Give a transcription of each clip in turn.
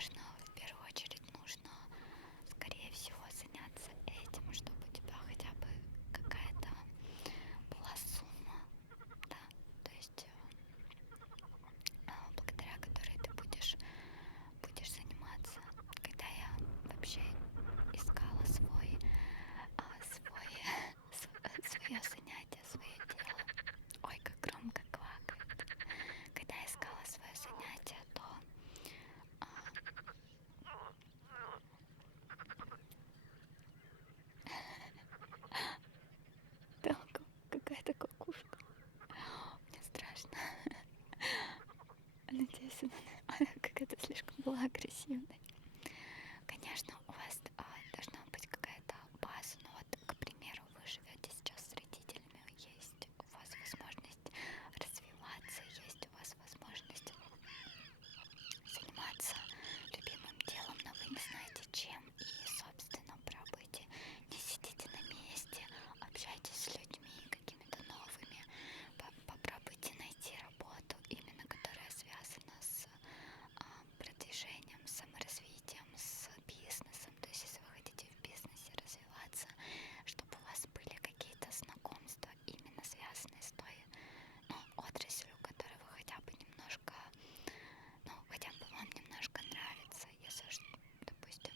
конечно, в первую очередь нужно, скорее всего, заняться этим, чтобы у тебя хотя бы какая-то была сумма, да, то есть благодаря которой ты будешь заниматься. Когда я вообще искала свое занятие, свое дело, ой, как громко квакает. Когда я искала свое занятие, то а, там какая-то кукушка. Мне страшно. Надеюсь, она какая-то слишком была агрессивной. Конечно, у вас должна быть какая-то база, но вот, к примеру, вы живете сейчас с родителями, есть у вас возможность развиваться, есть у вас возможность заниматься любимым делом, но вы не знаете чем, и, собственно, пробуйте, не сидите на месте, общайтесь с людьми какими-то новыми, попробуйте найти работу, именно которая связана с продвижением, с саморазвитием, с бизнесом. То есть, если вы хотите в бизнесе развиваться, чтобы у вас были какие-то знакомства, именно связанные с той, ну, отраслью, которую вы хотя бы немножко, ну, хотя бы вам немножко нравится, если, допустим,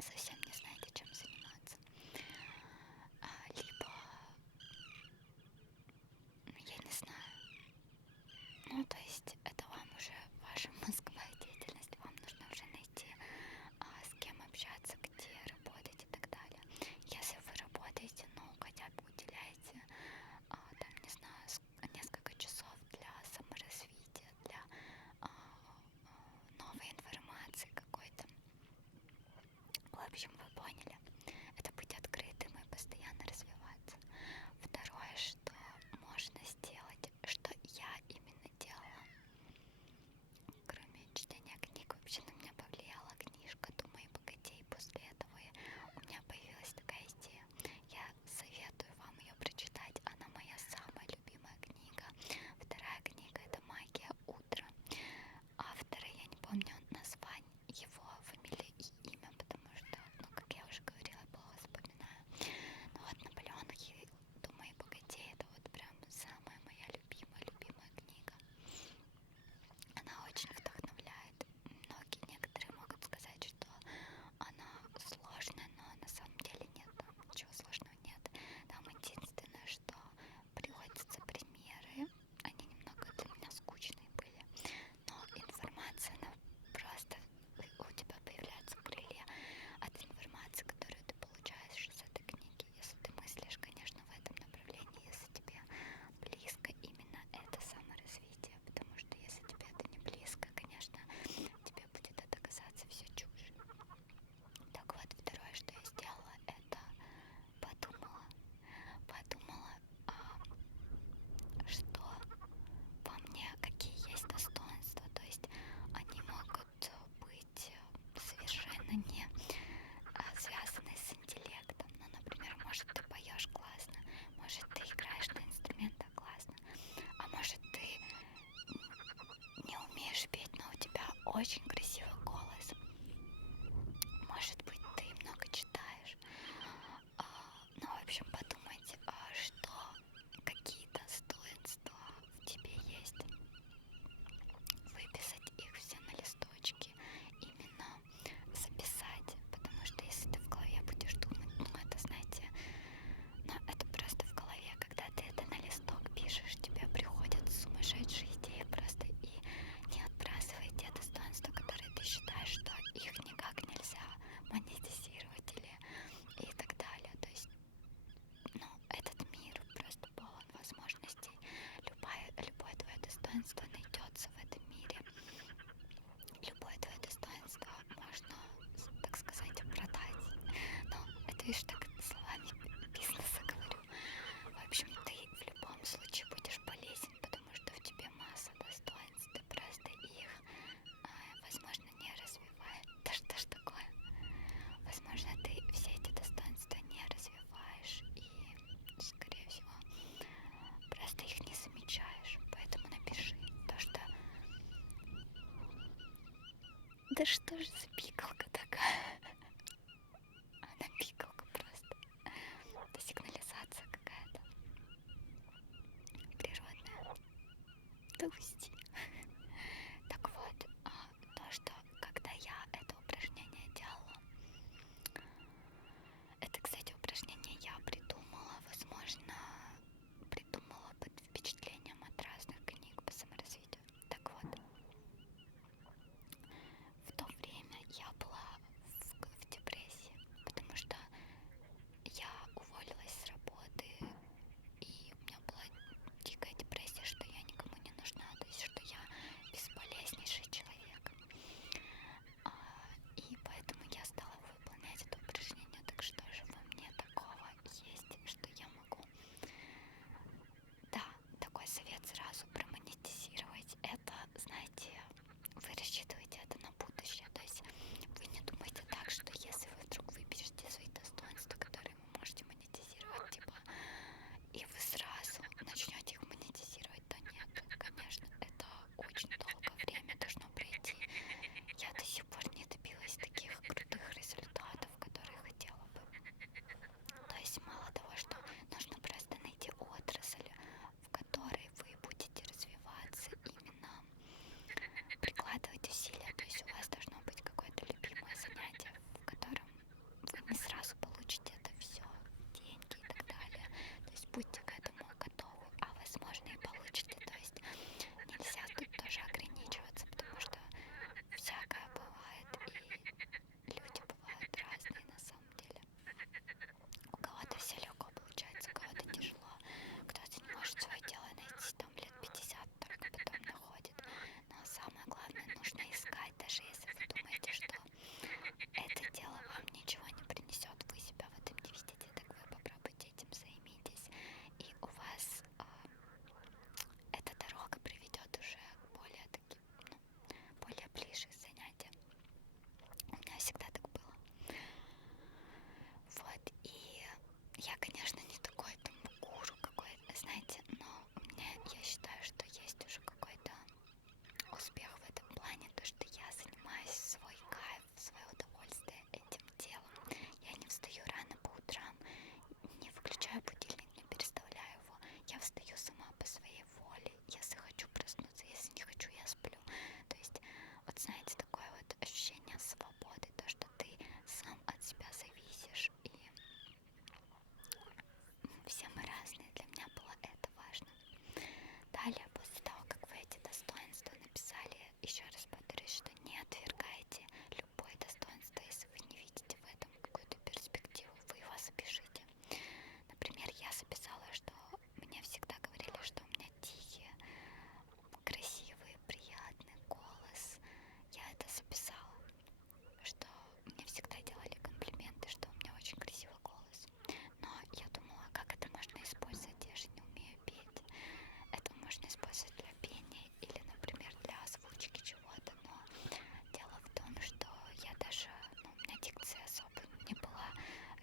совсем не знаете, чем заниматься. Либо, я не знаю, ну, то есть это вам уже ваша мозговая деятельность, вам нужно уже найти, с кем общаться, где работать и так далее. Если вы работаете, ну, хотя бы уделяете, там, не знаю, несколько часов для саморазвития, для новой информации какой-то. В общем, вы поняли. Это быть открытым и постоянно развиваться. Второе, что можно сделать, что я именно делала, кроме чтения книг, вообще на меня повлияла книжка «Думай и богатей». После этого у меня появилась такая идея. Я советую вам ее прочитать. Она моя самая любимая книга. Вторая книга — это «Магия утра». Автора я не помню название, его фамилия и имя, потому что, ну, как я уже говорила, плохо вспоминаю. Но вот Наполеон Хилл «Думай и богатей» — это вот прям самая моя любимая книга. Она очень вдохновляет. Некоторые могут сказать, что она сложная, но на самом деле нет, там ничего сложного нет. Там единственное, что приводятся примеры, они немного для меня скучные были, но информация, она просто, у тебя появляются крылья от информации, которую ты получаешь из этой книги, если ты мыслишь, конечно, в этом направлении, если тебе близко именно это саморазвитие, потому что если тебе это не близко, конечно, тебе будет это казаться все чушью. Так вот, второе, что я сделала, это подумала, что во мне какие есть достоинства, то есть они могут быть совершенно не связаны с интеллектом. Ну, например, может, ты поешь классно, может, ты играешь на инструментах классно, а может, ты не умеешь петь, но у тебя очень красивый голос. Может быть, ты много читаешь. Ну, в общем, подумайте, что, какие достоинства в тебе есть. Выписать их все на листочке, именно записать, потому что если ты в голове будешь думать, ну, это, знаете, но это просто в голове, когда ты это на листок пишешь, тебе приходят сумасшедшие идеи просто, и не отбрасывай те достоинства, которые ты считаешь, что их никак нельзя монетизировать и так далее. То есть, ну, этот мир просто полон возможностей. Любое твое достоинство найдется в этом мире. Любое твое достоинство можно, так сказать, продать. Но это лишь так словами бизнеса говорю. В общем, ты в любом случае будешь полезен, потому что в тебе масса достоинств, ты просто их, возможно, не развиваешь. Да что ж такое? Возможно, ты все эти достоинства не развиваешь и, скорее всего, просто их не замечаешь. Поэтому напиши то, что Да что же за пикалка такая? Она пикалка просто. Это сигнализация какая-то природная. Да пусти. Так вот, то, что когда я это упражнение делала, это, кстати, упражнение я придумала, возможно, придумала под впечатлением от разных книг по саморазвитию. Так вот, в то время я была в депрессии, потому что я уволилась с работы, и у меня была дикая депрессия, что я никому не нужна, то есть что я бесполезнейший человек. И поэтому я стала выполнять это упражнение. Так что же во мне такого есть, что я могу? Да, такой совет сразу промонетизировать. Это, знаете, вы рассчитываете это на будущее. То есть вы не думайте так, что если вы вдруг выберете свои достоинства, которые вы можете монетизировать, типа, и вы сразу начнете их монетизировать, то нет, конечно, это очень долгое время должно пройти. Я до сих пор не добилась таких крутых результатов, которые хотела бы. То есть мало того, что нужно просто найти отрасль, в которой вы будете развиваться, именно прикладывать усилия. То есть у вас должно быть какое-то любимое занятие, в котором вы не сразу получите это все, деньги и так далее. То есть будьте к этому готовы, а возможно и получите. То есть нельзя тут тоже ограничиваться, потому что всякое бывает, и люди бывают разные на самом деле. У кого-то все легко получается, у кого-то тяжело, кто-то не может свое дело найти, там лет 50 только потом находит. Но самое главное, нужно искать, даже если вы думаете, что это дело вам ничего не принесет, вы себя в этом не видите, так вы попробуйте этим займитесь, и у вас эта дорога приведет уже к более таким, ну, более ближе занятиям. У меня всегда так было. Вот, и я, конечно, не такой там гуру какой-то, знаете, но у меня, я считаю, что есть уже какой-то успех в этом плане, то, что я занимаюсь в свой кайф, в свое удовольствие этим делом. Я не встаю рано по утрам, не выключаю будильник, не переставляю его. Я встаю сама по своей воле, если хочу проснуться, если не хочу, я сплю. То есть, вот знаете, такое вот ощущение свободы, то, что ты сам от себя зависишь, и все мы разные, для меня было это важно. Далее, после того, как вы эти достоинства написали, еще раз повторюсь, что не отвергайте любое достоинство, если вы не видите в этом какую-то перспективу, вы его запишите. Например, я записала, что мне всегда говорили, что у меня тихий, красивый, приятный голос. Я это записала, что мне всегда делали комплименты, что у меня очень красивый голос. Но я думала, как это можно использовать, я же не умею петь. Это можно использовать для пения или, например, для озвучки чего-то, но дело в том, что я даже, ну, у меня дикция особо не была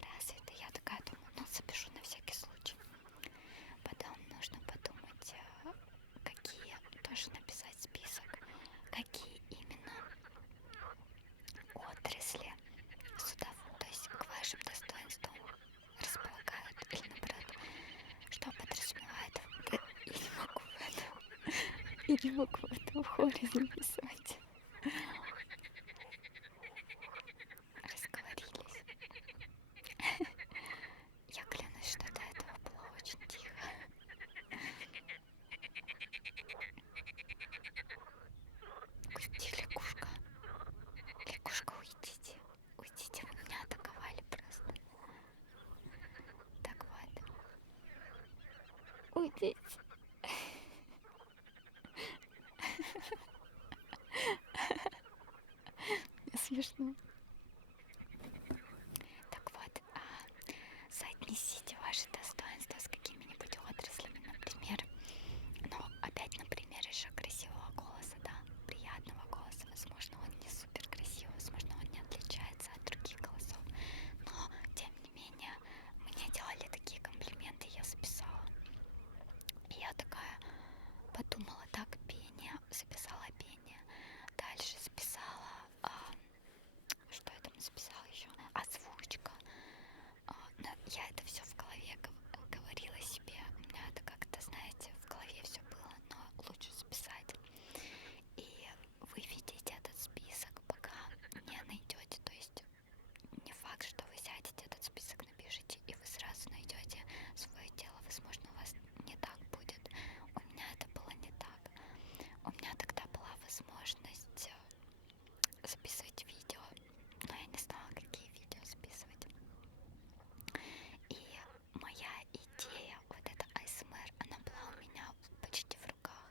развита. Я такая думаю, ну, запишу на всякий случай. Потом нужно подумать, какие, тоже написать список, какие именно отрасли сюда, то есть к вашим достоинствам располагают, или наоборот, что подразумевает. Я не могу в этом, я не могу в этом хоре записывать. Разговорились. Я клянусь, что до этого было очень тихо. Уйди, лягушка. Лягушка, уйдите. Уйдите, вы меня атаковали просто. Так вот. Уйдите. Смешно. Так вот, соотнесите ваши достоинства с какими-нибудь отраслями, например. Но опять на примере же красивого голоса, да, приятного голоса. Возможно, он не супер красивый, возможно, он не отличается от других голосов. Но, тем не менее, мне делали такие комплименты, я записала. И я такая подумала, так, пение, записала пение. Дальше записала записывать видео, но я не знала, какие видео записывать. И моя идея, вот эта АСМР, она была у меня почти в руках.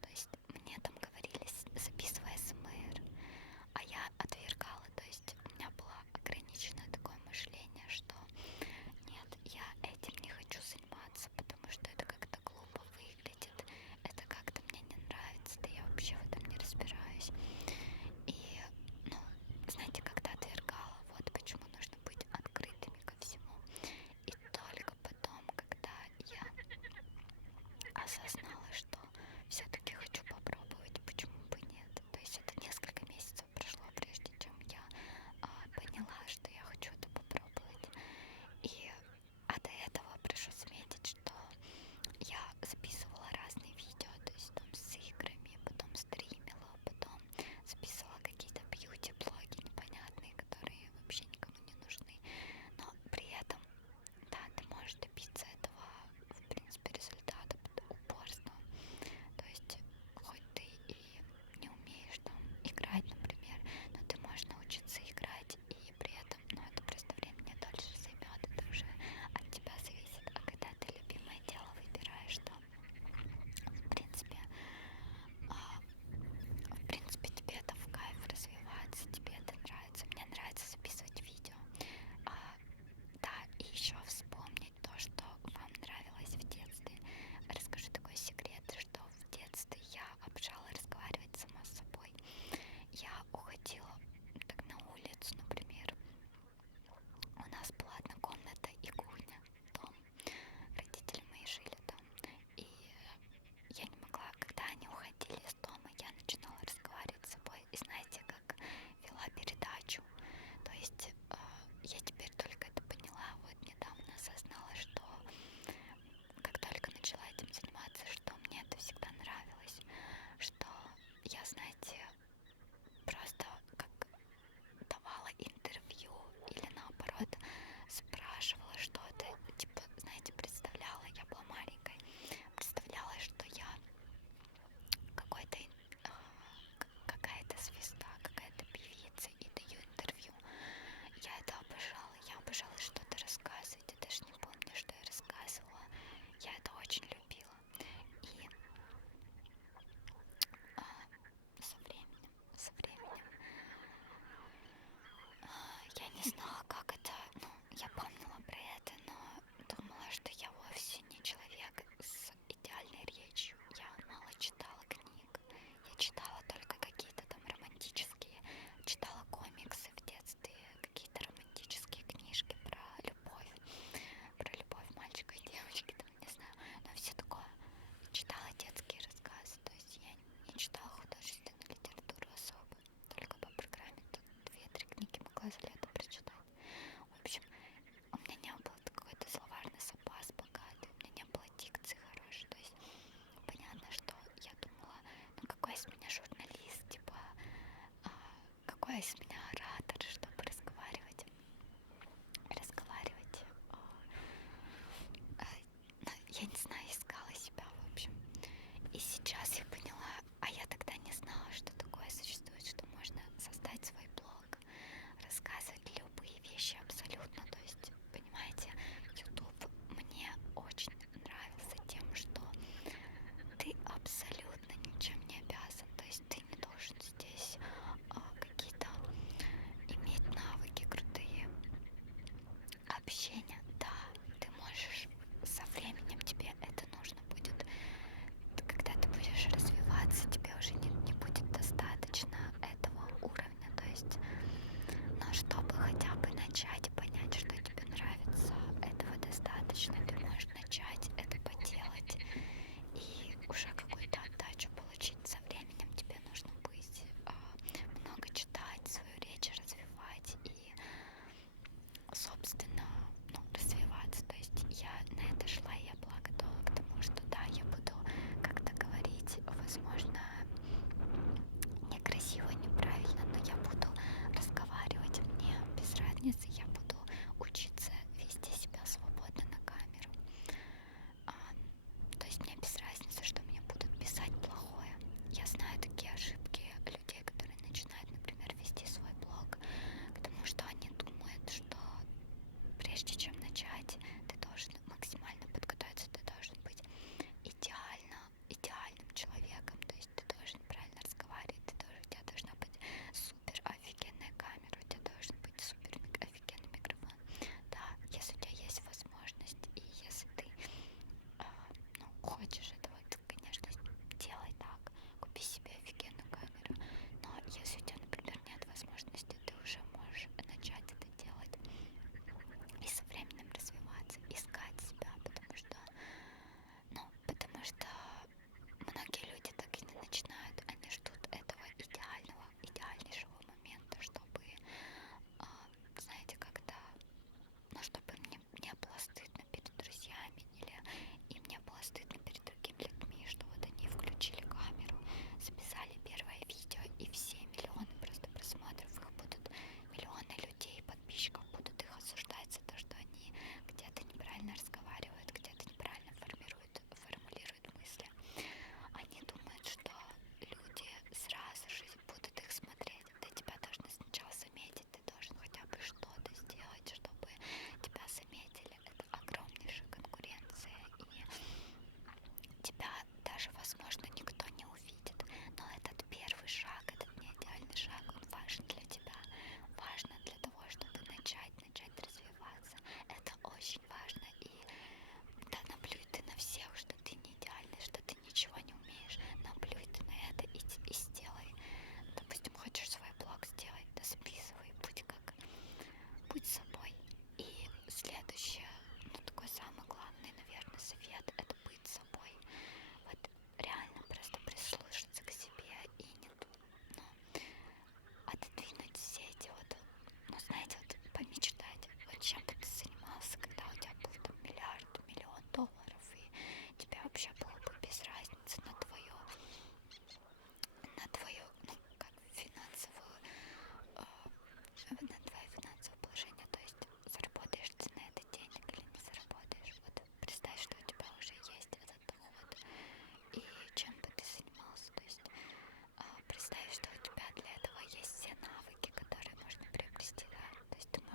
То есть мне там говорили, записывай АСМР, а я отвергала. То есть у меня было ограниченное такое мышление, что нет, я этим не хочу заниматься, потому что это как-то глупо выглядит, это как-то мне не нравится, да я вообще в этом не разбираюсь. И, ну, знаете, когда отвергала, вот почему нужно быть открытыми ко всему. И только потом, когда я осознала, что все-таки хочу попробовать, почему бы нет. То есть это несколько месяцев прошло, прежде чем я поняла, что я хочу это попробовать. И до этого прошу заметить, что я записывала разные видео, то есть там с играми, потом стримила, потом записывала какие-то бьюти-блоги непонятные, которые вообще никому не нужны. Но при этом, да, ты можешь добиться этого, в принципе, результата упорства. То есть хоть ты и не умеешь там играть, например, но ты можешь научиться играть, и при этом, ну, это просто времени дольше займет, это уже от тебя зависит. А когда ты любимое дело выбираешь, то в принципе тебе это в кайф развиваться, тебе это нравится. Мне нравится записывать видео. А, да, и еще вспомнить то, что вам нравилось в детстве. Расскажу такой секрет, что в детстве я обожала разговаривать сама с собой. Я уходила так на улицу, например. У нас была одна комната и кухня, дом. Родители мои жили там. И я не могла, когда они уходили из дома, я начинала разговаривать с собой. И знаете, как вела передачу. То есть я теперь только это поняла, вот недавно осознала, что как только начала этим заниматься, что мне это всегда нравилось, что я, знаете, просто как давала интервью или наоборот спрашивала что-то, типа, знаете, представляла, я была маленькой, представляла, что я какой-то какая-то звезда, какая-то певица и даю интервью. Я это обожала, я обожала что-то рассказывать, я даже не помню, что я рассказывала, я это очень любила. И со временем я не знала, как это, ну, я помнила про это, но думала, что я вовсе не человек с идеальной речью. Я мало читала книг, я читала только какие-то там романтические, читала комиксы в детстве, какие-то романтические книжки про любовь мальчика и девочки, там, не знаю, но все такое. Читала детские рассказы, то есть я не читала художественную литературу особо, только по программе тут 2-3 книги могла за лето прочитать. В общем, у меня не было какой-то словарный запас богатый, у меня не было дикции хорошей, то есть понятно, что я думала, ну какой из меня журналист, типа, какой из меня оратор, чтобы разговаривать, я не знаю, искала себя, в общем. И сейчас я поняла, а я тогда не знала, что такое существует, что можно создать свой блог, рассказывать любые вещи абсолютно. То есть, понимаете, YouTube мне очень нравился тем, что ты абсолютно ничем не обязан. То есть ты не должен здесь какие-то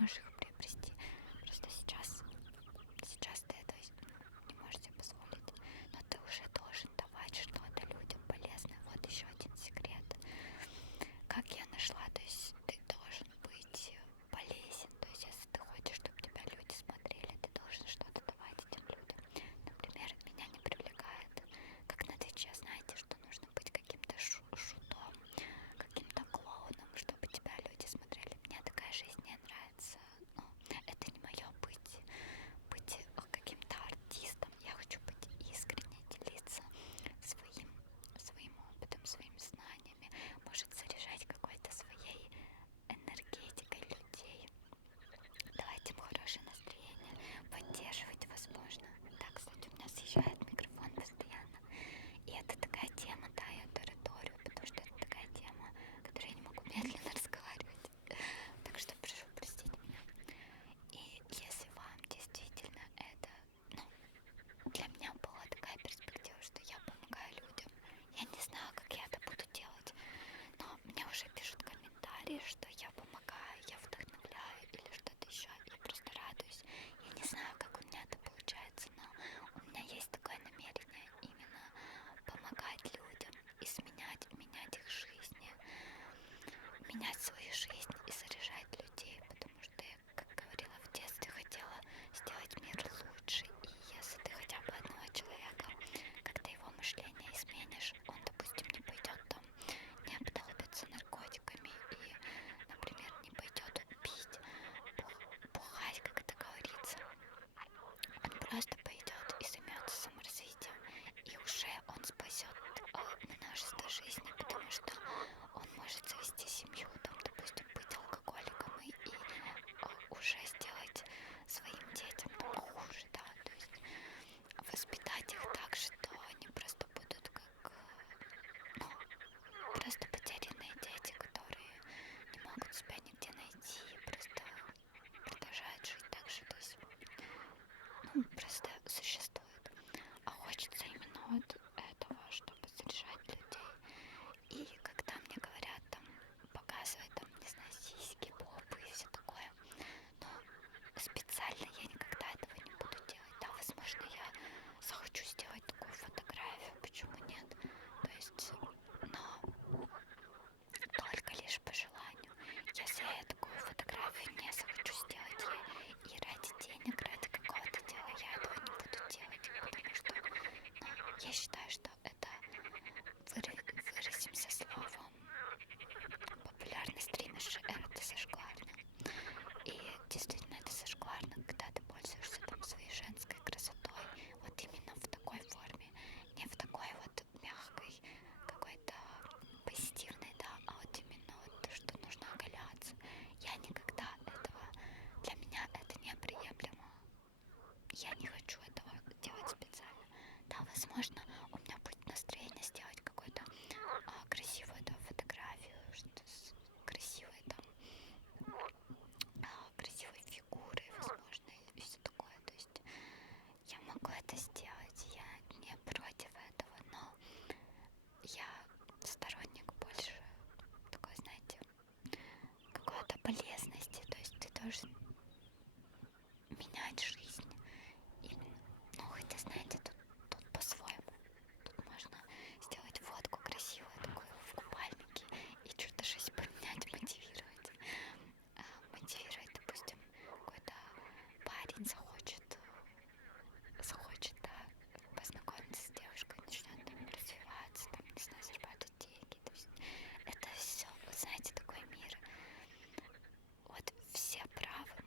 сможешь их приобрести. Просто сейчас ты это не можешь себе позволить, но ты уже должен давать что-то людям полезное. Вот еще один секрет. Как я нашла, то есть ты должен быть полезен, то есть если ты хочешь, чтобы тебя люди смотрели, ты должен что-то давать этим людям. Например, меня не привлекает, как на Твиче, знаете, что нужно быть каким-то шутом, каким-то клоуном, чтобы тебя люди смотрели. Мне такая жизнь не нравится. Ну, это не мое быть каким-то артистом. Я хочу быть искренне, делиться своим опытом, своими знаниями, может заряжать какой-то своей энергетикой людей, давать им хорошее настроение, поддерживать, возможно. Так, кстати, у меня съезжает микрофон постоянно. И это такая тема, да, я тараторю, потому что это такая тема, которой я не могу медленно разговаривать. Так что прошу простить меня. И если вам действительно это, ну, для меня была такая перспектива, что я помогаю людям. Я не знаю, как я это буду делать, но мне уже пишут комментарии, что я помогаю, я вдохновляю или что-то еще. Я просто радуюсь. Я не знаю, как у меня это получается, но у меня есть такое намерение именно помогать людям, менять их жизни, менять свою жизнь и заряжать людей, потому что я, как говорила, в детстве хотела сделать мир лучше, и если ты хотя бы одного человека, когда его мышление изменишь, он, допустим, не пойдет там, не обдолбится наркотиками и, например, не пойдет пить, бухать, как это говорится, он просто пойдет и займется саморазвитием, и уже он спасет множество жизней, потому что он может завести семью, там, допустим, быть алкоголиком и уже сделать своим детям там хуже, да, то есть воспитать их так, что они просто будут как, ну, просто потерянные дети, которые не могут себя нигде найти, просто продолжают жить так же, то есть, ну, просто существует. А хочется именно вот этого, чтобы заряжать людей. И когда мне говорят, там, показывать, там, не знаю, сиськи, попы и все такое, но специально я никогда этого не буду делать. Да, возможно, я захочу сделать такую фотографию, почему нет? То есть, но только лишь по желанию. Если я такую фотографию не захочу сделать, и ради денег, ради какого-то дела я этого не буду делать, потому что, ну, я считаю, что это, выразимся словом, популярный стример это зашкварно. И действительно это зашкварно, когда ты пользуешься там своей женской красотой, вот именно в такой форме, не в такой вот мягкой, какой-то позитивной, да, а вот именно вот, что нужно оголяться. Я никогда этого, для меня это неприемлемо. Я не хочу этого делать специально. Да, возможно, у меня будет настроение сделать какую-то красивую, да, фотографию, что красивой там, красивой фигуры, возможно, и все такое. То есть я могу это сделать, я не против этого, но я сторонник больше такой, знаете, какой-то полезности. То есть ты должен менять жизнь именно. Ну, хотя, знаете, тут по-своему. Тут можно сделать фотку красивую, такую в купальнике, и что-то жизнь поменять, мотивировать. Мотивировать, допустим, какой-то парень захочет, да, познакомиться с девушкой, начнет там развиваться, там, не знаю, зарабатывать деньги. То есть это все, вот знаете, такой мир. Вот все правы,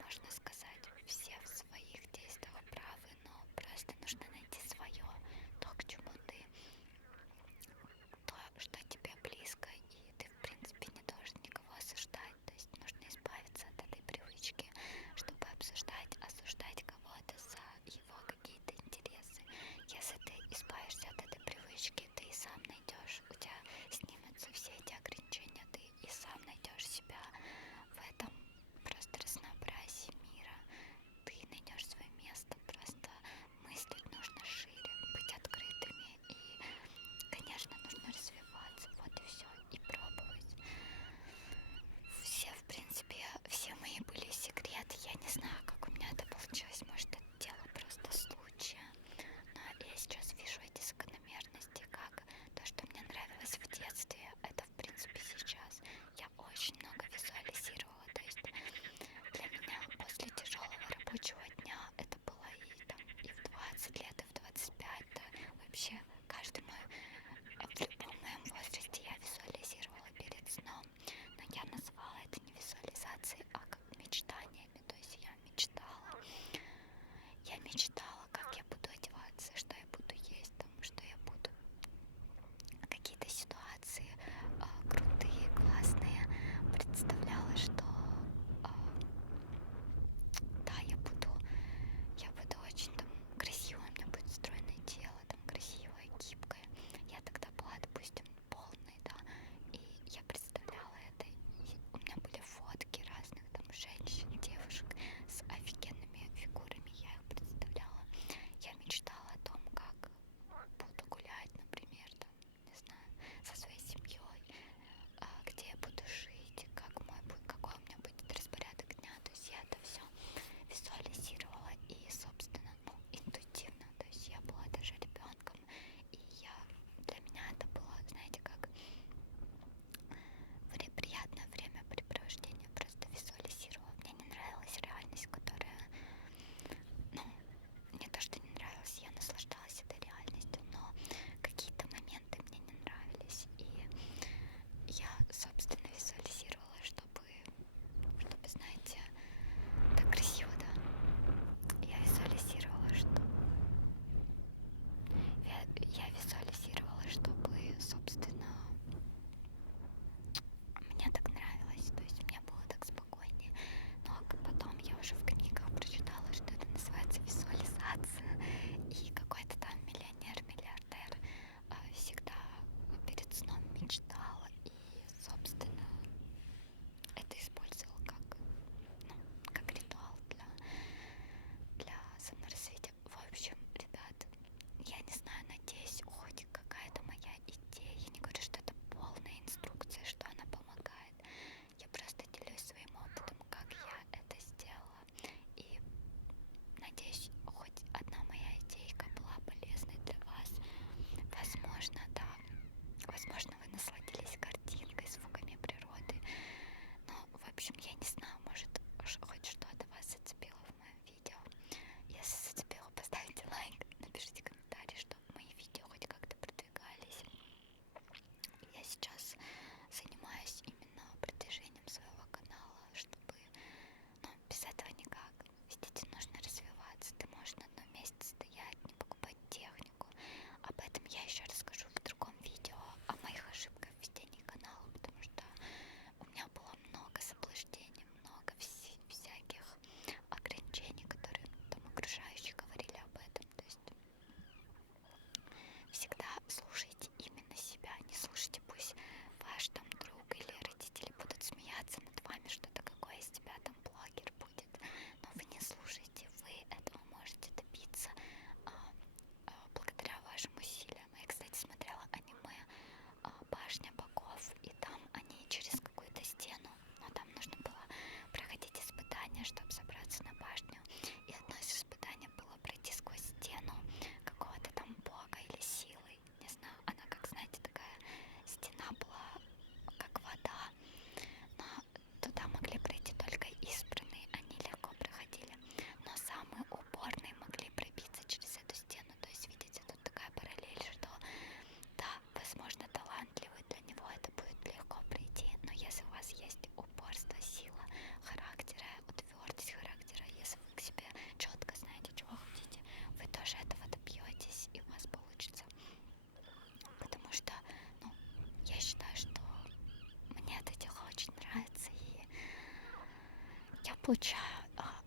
получаю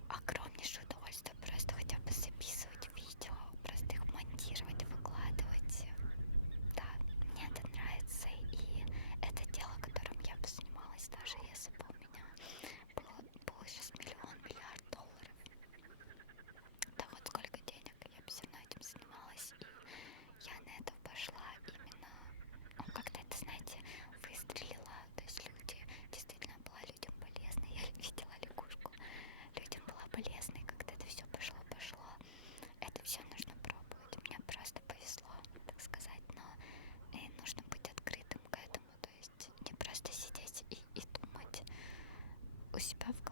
огромнейшее удовольствие просто хотя бы записывать видео, просто их монтировать, выкладывать. Да, мне это нравится, и это дело, которым я бы занималась, даже если бы у меня было сейчас миллиард долларов. Да вот сколько денег, я бы все равно этим занималась, и я на это пошла именно, ну, как-то это, знаете, выстрелила, то есть люди, действительно была людям полезна, я видела лягушку, людям была полезна, и как-то это все пошло, это все нужно пробовать, мне просто повезло, так сказать, но нужно быть открытым к этому, то есть не просто сидеть и думать у себя в